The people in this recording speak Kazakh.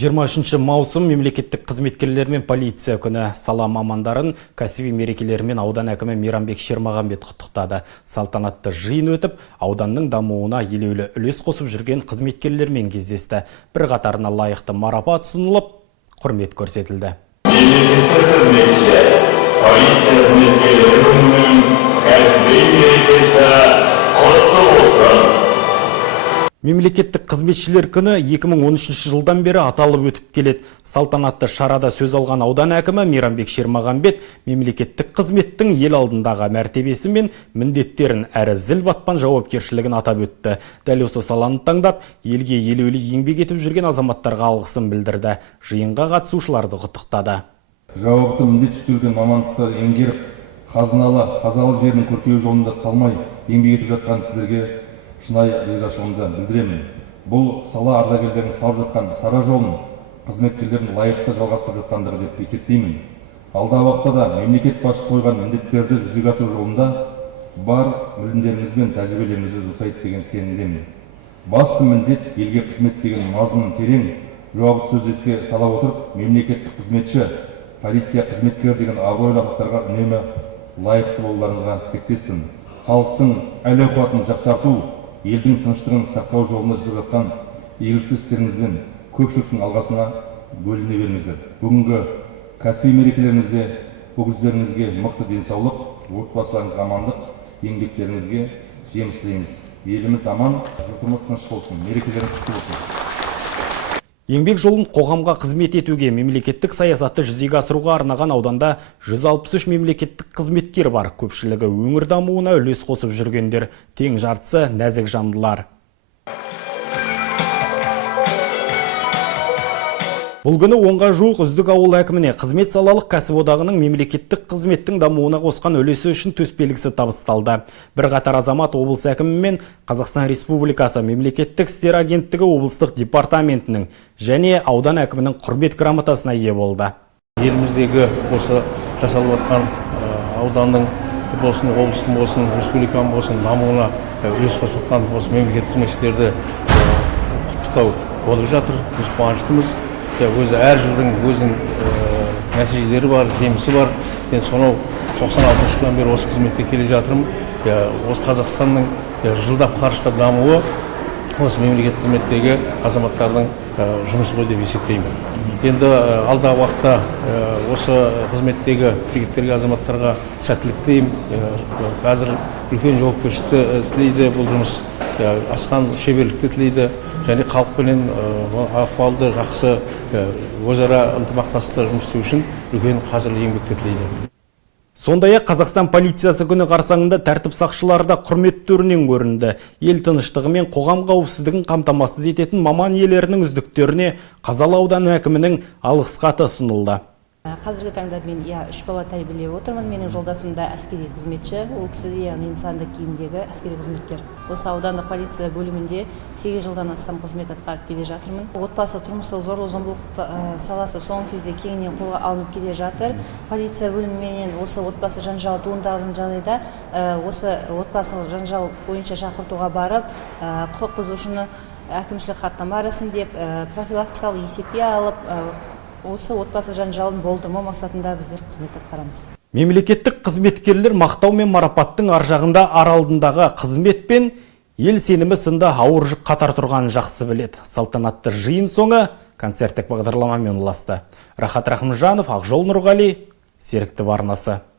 23 маусым мемлекеттік қызметкерлер мен полиция күні. Сала мамандарын кәсіби мерекелерімен аудан әкімі Мейрамбек Шермағанбет құттықтады. Салтанатты жиын өтіп, ауданның дамуына елеулі үлес қосып жүрген қызметкерлермен кездесті. Бір қатарына лайықты марапат ұсынылып, құрмет көрсетілді. Мемлекеттік қызметші, полиция қызметкерлерінің кәсіби мерекесі құтты болсын. Мемлекеттік қызметшілер күні 2013 жылдан бері аталып өтіп келеді. Салтанатты шарада сөз алған аудан әкімі Мейрамбек Шермағанбет мемлекеттік қызметтің ел алдындағы мәртебесі мен міндеттерін әрі зіл батпан жауапкершілігін атап өтті. Дәл осы саланы таңдап, елге елеулі еңбек етіп жүрген азаматтарға алғысын білдірді. Жиынға қатысушыларды құттықтады. Жауапты міндет жүктелген мамандықты еңгеріп, қазалы жердің көркею жолында қалмай еңбек етіп жатқан сіздерге шынайы ризашылығымды білдіремін. Бұл сала ардагерлерінің салып жатқан сара жолын қызметкерлерін лайықты жалғастырып жатқандары деп есептеймін. Алдағы уақытта да мемлекет басшысы қойған міндеттерді жүзеге асыру жолында бар білімдеріңіз бен тәжірибелеріңізді жұмсайды деген сенімдемін. Басты міндет елге қызмет деген мазмұнын терең, жауапты сөзді еске сала отырып, мемлекеттік қызметші, полиция қызметкері деген абыройлы атақтарға үнемі лайықты болуларыңызға тілектеспін. Халықтың әл-ауқатын жақсарту, елдің тыныштығын сақтау жолында жүріп жатқан игілікті істеріңізбен көпшіліктің алғысына бөлене беріңіздер. Бүгінгі кәсіби мерекелеріңізде өкілдеріңізге мықты денсаулық, отбасыларыңызға амандық, еңбектеріңізге жеміс тілейміз. Еліміз аман, жұртымыз тыныш болсын, мерекелеріңіз құтты болсын. Еңбек жолын қоғамға қызмет етуге, мемлекеттік саясатты жүзеге асыруға арнаған ауданда 163 мемлекеттік қызметкер бар. Көпшілігі өңір дамуына үлес қосып жүргендер, тең жартысы нәзік жандылар. Бұл күні 10-ға жуық үздік ауыл әкіміне қызмет салалық кәсіподағының мемлекеттік қызметтің дамуына қосқан үлесі үшін төсбелгісі табысталды. Бір қатар азамат облыс әкімі мен Қазақстан Республикасы мемлекеттік істер агенттігі облыстық департаментінің және аудан әкімінің құрмет грамотасына ие болды. Еліміздегі осы жасалып жатқан ауданның болсын, облыстың болсын, республиканың болсын дамуына үлес қосып жатқан осы мемлекеттік қызметшілерді құттықтау болып жатыр. Біз қуаныштымыз. Өзі әр жылдың өзінің нәтижелері бар, жемісі бар. Мен сонау 96 жылдан бері осы қызметте келе жатырмын. Осы Қазақстанның жылдап қарыштап дамуы осы мемлекеттік қызметтегі азаматтардың жұмысы ғой деп есептеймін. Енді алдағы уақытта осы қызметтегі жігіттерге азаматтарға сәттілік тілеймін. Қазір үлкен жауапкершілікті тілейді бұл жұмыс. Асқан шеберлікті тілейді және халықпенен ахуалды жақсы өзара ынтымақтастықта жұмыс істеу үшін үлкен қажырлы еңбекті тілейді. Сондай-ақ Қазақстан полициясы күні қарсаңында тәртіп сақшылары да құрмет төрінен көрінді. Ел тыныштығы мен қоғам қауіпсіздігін қамтамасыз ететін маман иелерінің үздіктеріне Қазалы ауданы әкімінің алғыс хаты ұсынылды. Қазіргі таңда мен 3 бала тәрбиелеп отырмын. Менің жолдасым да әскери қызметші, ол кісі де нысанды киімдегі әскери қызметкер. Осы аудандық полиция бөлімінде 8 жылдан астам қызмет атқарып келе жатырмын. Отбасы тұрмыстық зорлық-зомбылық саласы соңғы кезде кеңінен қолға алынып келе жатыр. Полиция бөліміменен осы отбасы жанжалы туындаған жағдайда осы отбасылық жанжал бойынша шақыртуға барып, құқық бұзушыны әкімшілік хаттама рәсімдеп, профилактикалық есепке алып, осы отбасы жанжалын болдырмау мақсатында біздер қызмет атқарамыз. Мемлекеттік қызметкерлер мақтау мен марапаттың аржағында ар алдындағы қызмет пен ел сенімі сынды ауыр жүк қатар тұрғанын жақсы біледі. Салтанатты жиын соңы концерттік бағдарламамен ұласты. Рахат Рахымжанов, Ақжол Нұрғали, Серікті арнасы.